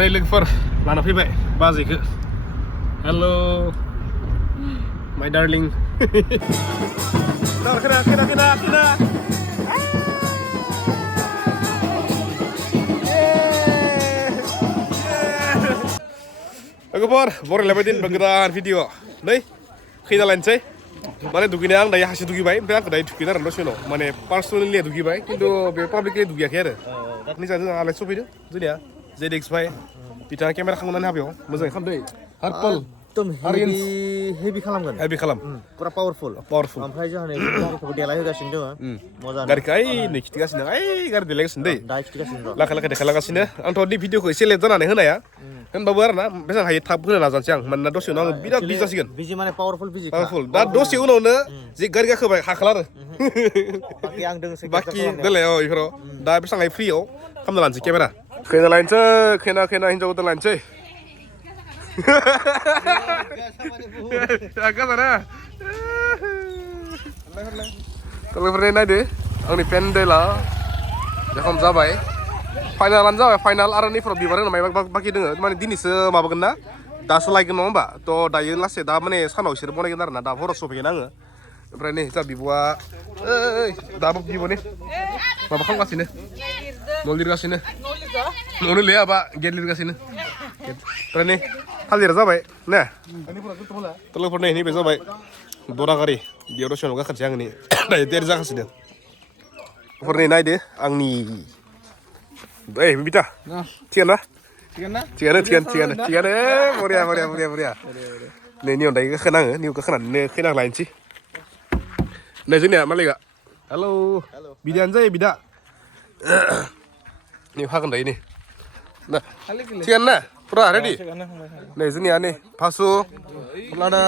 नै लोगोफोर लाना फैबाय बाजैखौ हेल' माय डार्लिं खोना लोगोफोर बरायलायबाय दिन गोदान भिडिअ नै खैना लायनोसै माने दुगैनाया आं दायो हासि दुगैबाय ओमफ्राय आंखौ दायो दुगैना आरो दसे उनाव माने पार्सनेलि दुगैबाय खिन्थु बे पाब्लिकलि दुगैयाखै आरो निजा जोंहा आलाय सफैदों जोंनिया जेडेक्स भाई बिथाङा केमेरा खालामनानै हाबायाव मोजाङै खालामदों हार्पल एकदम हेभि खालामगोन खालाम पुरा पावारफुल ओमफ्राय जोंहा गारिखौबो देलायहोगासिनो दङ मोजां गारिखौ नै खिथिगासिनो गारि देलायगासिनो दै दा खिथिगासिनो दं लाखा देखायलागासिनो आंथ' बे भिडिअखौ एसे लेट जानानै होनाया होनबाबो आरोना बेसेबां हायो थाब होनो नाजानोसै आं मानोना दसे उनाव आं बिराद बिजि जासिगोन बिजि माने पावारफुल दा दसे उनावनो जे गारि गाखोबाय हाखाला आरो बाखि आं दोंसै बाखि देलाय बेफोराव दा बेसेबां हायो फ्रियाव खालामना लानोसै केमेरा खैना लायनोसै खैना हिनजाव गोदान लायनोसै लोगोफोरनि नायदो आंनि पेन्डेला जखम जाबाय फाइनालानो जाबाय फाइनाल आरो नैफोराव बिबार होनो माबा बाखि दङ माने दिनैसो माबागोन ना दासो लायगोन नङा होमबा थ' दायो लासै दा माने सानाव बिसोर बनायगोन आरो ना दा हराव सफैगोन आङो ओमफ्राय नै जा बिब'आ दाबो बिब'नि माबा खालामगासिनो न' लिरगासिनो न'नो लिराबा गेट लिरगासिनो ओमफ्राय नै थालिरा जाबाय ने लोगोफोर नै नैबे जाबाय दरा गारि बेयाव दसे उनाव गाखोनोसै आंनि दायो देर जागासिनो लोगोफोर नै नायदो आंनि ओइ बिथा थिगानो बरिया नै नियाव दायो गाखोनाङो नियाव गाखोनानै खैना लायनोसै नै जोंनिया मालिका हेल' बिदायानो जायो बिदा नै हागोन दायो नै ना थिगानो ना फुरा रेडि नै जोंनिया नै फासु लादा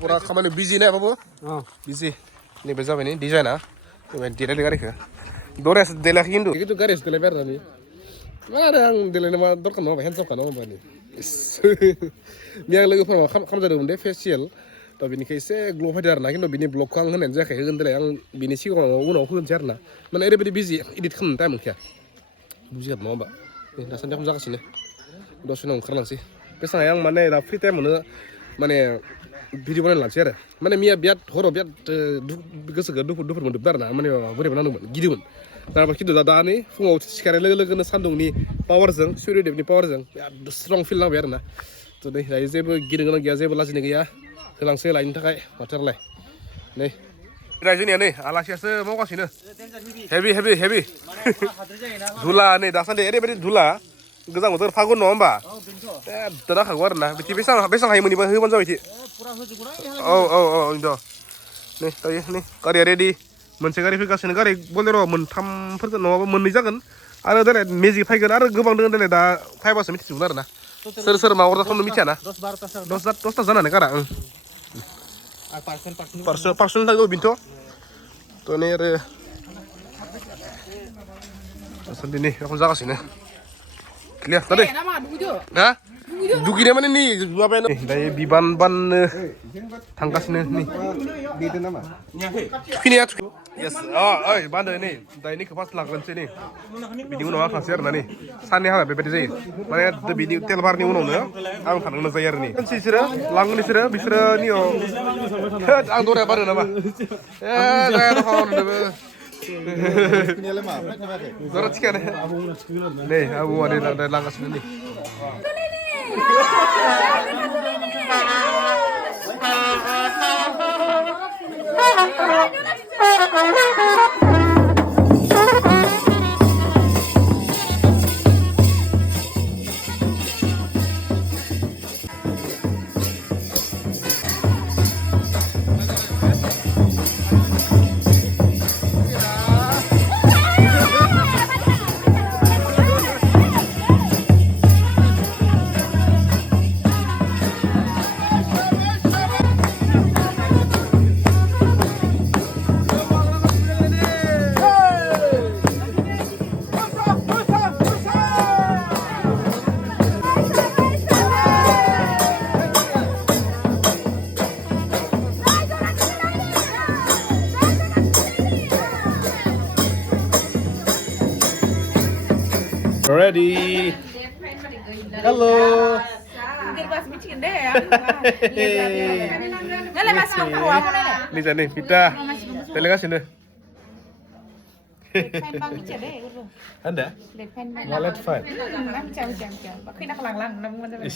फुरा खामानि बिजि ना बाबु बिजि नैबे जाबाय नै डिजाइना देलायदो गारिखौ दरायासो देलायाखै खिन्थु गारियासो देलायबाय आरो दानि मा आरो आं देलायनो मा दरखार नङा हेन्डसामखा नङा होमबा मैया लोगोफोरा खालामजादोंमोन दे फेसियेल थ' बेनिखाय एसे ग्ल' फैदों आरो ना खिन्थु बिनि ब्लगखौ आं होनायानो जायाखै होगोन देलाय आं बिनि सिगाङाव उनाव होगोनसै आरो ना माने ओरैबायदि बिजि इदिट खालामनो टाइम मोनखाया बुजियाबो नङा होमबा दासान्दि आं जागासिनो दसे उनाव ओंखारलांसै बेसेबां आं माने दा फ्रि टाइम मोनो माने भिडिअ बानायना लानोसै आरो माने मैया बिराद हराव बिराद गोसोखौ दुखु मोनदोंमोन आरो ना माने बोरैबा नांदोंमोन गिदोंमोन दा खिन्थु दा नै फुङाव सिखारनाय लोगो लोगोनो सान्दुंनि पावारजों सुर्यदेबनि पावारजों बिराद स्ट्रं फिल नांबाय आरो ना थ' नै दायो जेबो गिनो गोनां गैया जेबो लाजिनो गैया होलांसै लायनो थाखाय माथोलाय नै जोंनिया नै आलासियासो मावगासिनो हेभि धुला नै दासान्दि ओरैबायदि धुला गोजां बोथोर फागुन नङा होमबा दाखागौ आरो ना बिदि बेसेबां हायो मोनैबा होबानो जाबाय औ नै दायो नै गारिया रेडि मोनसे गारि फैगासिनो गारि बलेर' मोनथामफोरखौ नङाबा मोननै जागोन आरो दिनै मेजिक फैगोन आरो गोबां दङ दिनै दा फायबासो मिथिजोबगोन आरो ना सोर मा अर्डार खालामनो मिथियाना 10 जानानै गारा पार्सनेल थागौ बेनोथ' थ' नै आरो दासान्दि नै एखन जागासिनो क्लियार दा दे हा दुगैनाय माने नै माबायानो दायो बिबान बाननो थांगासिनो नै थुखैनाया ओइ बान्दो नै दायो नैखौ फार्स्ट लाग्रोनोसै नै बिनि उनाव आं थांसै आरो ना नै साननै हाबा बेबायदि जायो माने बिनि तेलबारनि उनावनो आं थांनो गोनां जायो आरो नै बिसोरो लांगोन बिसोरो नियाव आं दराया बारो नामा जाया दखानबो जरा थिखानो नै आबौआ नै लांगासिनो नै ready Halo. Mungkin pas bikin deh ya. Nggak masih mau aku nenek. Lisa nih, Vita. Telega sini. Pen bang bicara deh, guru. Anda? Pen bang. Wallet fine. Bang bicara. Khi nak lang namun mana mana.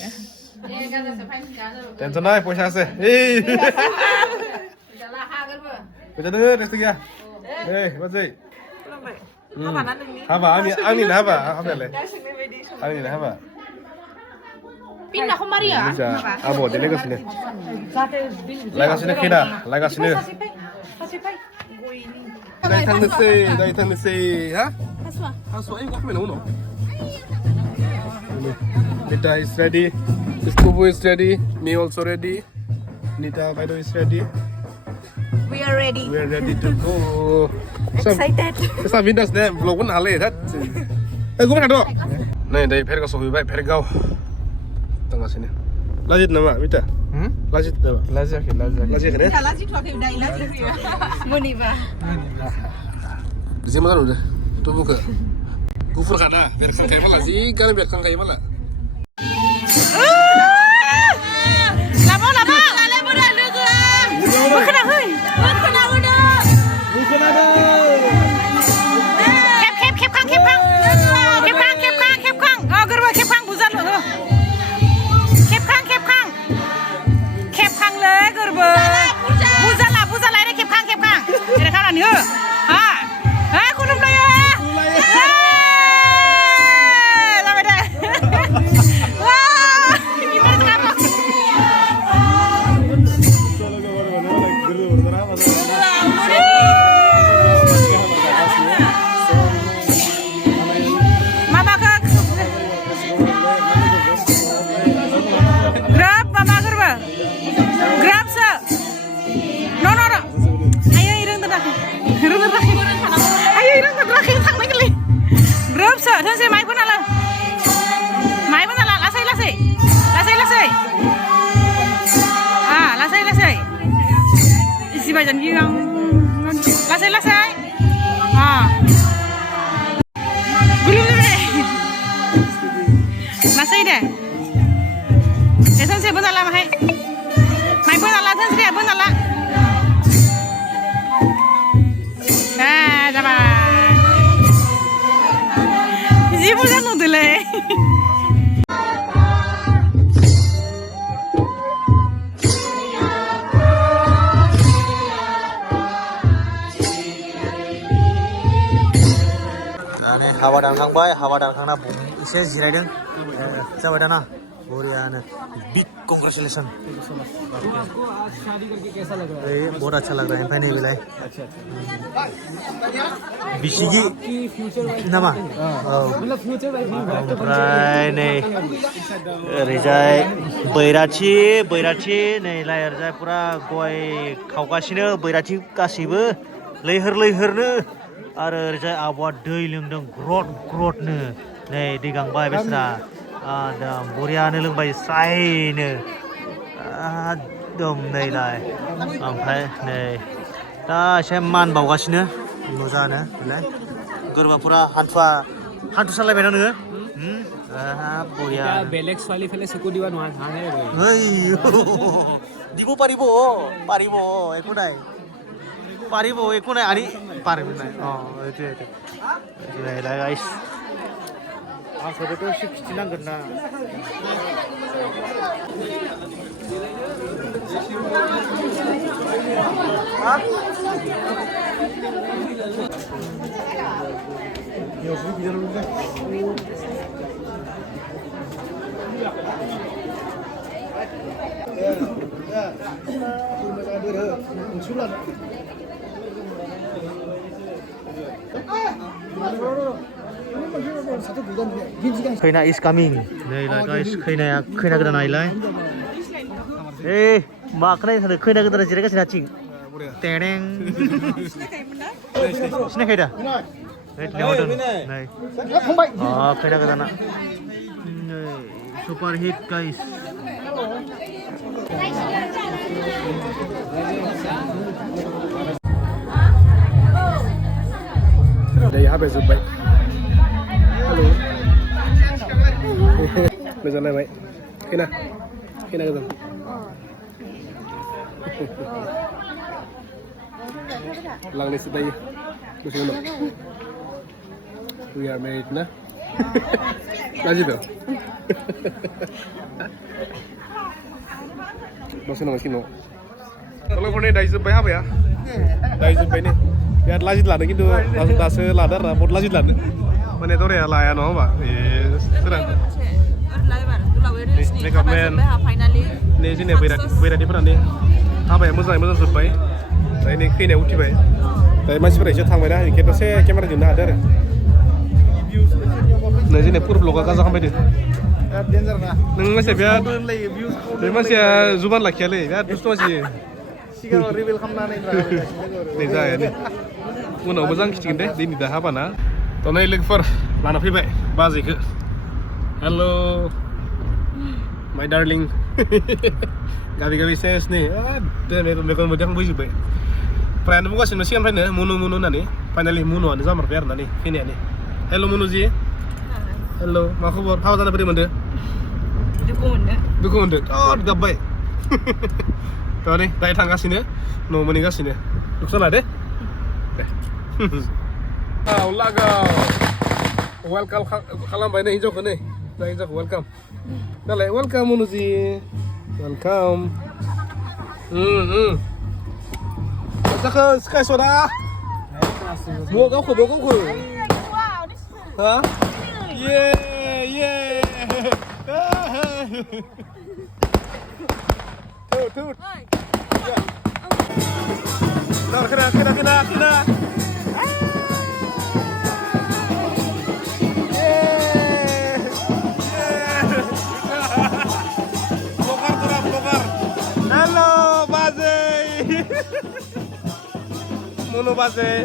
Tension aja, puasa sih. Hei. Baca dulu, next ya. Masih. Apa? Angin apa? Apa le? Angin apa? Pindah kemari ya? Bisa. Abo, ini ke sini. Lagi sini kita, lagi sini. Dari tang nasi, ha? Haswa, ini kau mana uno? Nita is ready. Iskubu is ready. Me also ready. Nita, Baido is ready. We are ready. We are ready to go. Excited. Sa Windows deh, vlog pun hale tat. Gue mana do? Nih, dari Perga sohui baik Perga. Tengah sini. Lanjut nama, Vita. Lanjut nama. Lanjut kan deh. Lanjut pakai udah lanjut ya. Muni ba. Di sini mana udah? Tuh buka. Kufur kada, biar kang kayak malah sih, kan biar kang kayak malah. Lama, kalian udah lugu. Bukan aku. Jangan girang, lasai. Gulung deh, lasai deh. Esan saya benar lah, mai benar lah, esan saya benar lah. Nah, coba. Ibu dah nudul le. Hawa daनखांबाय हावा दानखांना एसे जिरायदों जाबाय दाना बरियानो big congratulation बहुत अच्छा log रहा है ओमफ्राय नैबेलाय बिसिगि नामा औ ओमफ्राय नै ओरैजाय बैराथि नैलाय ओरैजाय पुरा गय खावगासिनो बैराथि गासैबो लैहोरनो आरो ओरैजाय आब'आ दै लोंदों ग्रद-ग्रदनो नै दै गांबाय बेस्रा एकदम बरियानो लोंबाय स्रायनो एकदम नैलाय ओमफ्राय नै दा एसे मान बावगासिनो मोजाङानो बेलाय गोरबा पुरा हान्थु सालायबायना नोङो बरिया बेलेग ছোৱালী ফেলে চকু দিব নোৱাৰা ধাৰণে দিব পাৰিব একো নাই একো নাই আনি পাৰিব নাই এইটো গাইছ आंखौबोथ' एसे खिथिनांगोन ना खैना is coming नैलाय गाइस खैना गोदान नायलाय मा खोनायो सानो खैना गोदाना जिरायगासिनो आथिं टेरें सिनायखायो दा नै खैना गोदाना super hit guys Dari habis Zubai. Halo. गोजोनलायबाय खैना गोजोन लांनोसै दायो दसे उनाव we are married ना लाजिदो दसे उनाव सिनो लोगोफोरनि दायो जोब्बाय हाबाया दायो जोब्बाय ने बिराद लाजिद लादों खिन्थु दासो लादो आरो बहुत लाजिद लादो माने दराया लाया नङा होमबा सोरा मेकआप मेन नै जोंनिया बैराथिफोरा नै हाबाया मोजाङै मोजां जोब्बाय दायो नै खैनाया उथिबाय दायो मानसिफोरा एसे थांबायना ओंखायनो दसे केमेरा दिहुननो हादों आरो नै जोंनिया पुर ब्लगा गाजा खालामबायदो नों मानसिया बिराद बे मानसिया जुबान लाखियालै बिराद दुस्त मानसि सिगाङाव रिभिल खालामनानै नै जाया नै उनाव मोजां खिथिगोन दे दिनै दा हाबाना थ' नै लोगोफोर लाना फैबाय बाजैखौ हेल' माय डार्लिं गाबि सेस नै मेगन मोदै आं बुजिजोब्बाय फ्रायानो बुंगासिनो सिगांनिफ्रायनो मुनु होननानै फाइनालि मुनुआनो जामारबाय आरोना नै फैनायानो हेल' मुनुजि हेल' मा खबर हाबा जाना बोरै मोनदो दुखु मोनदो गाबबाय थ' नै दायो थांगासिनो न' मोनहैगासिनो दुखु जाला दे लागाव वेलकाम खालामबाय नै हिन्जावखौ नै दा हिन्जावखौ वेलकाम दालाय वेलकाम मुनुजि वेलकाम जाखो स्काय सदा गावखौ हा ये Tut. Nah, kena. Bongkar. Halo, Bazey. Mono Bazey.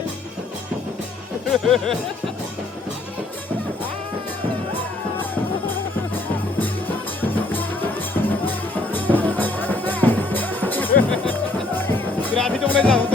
Grabe dong na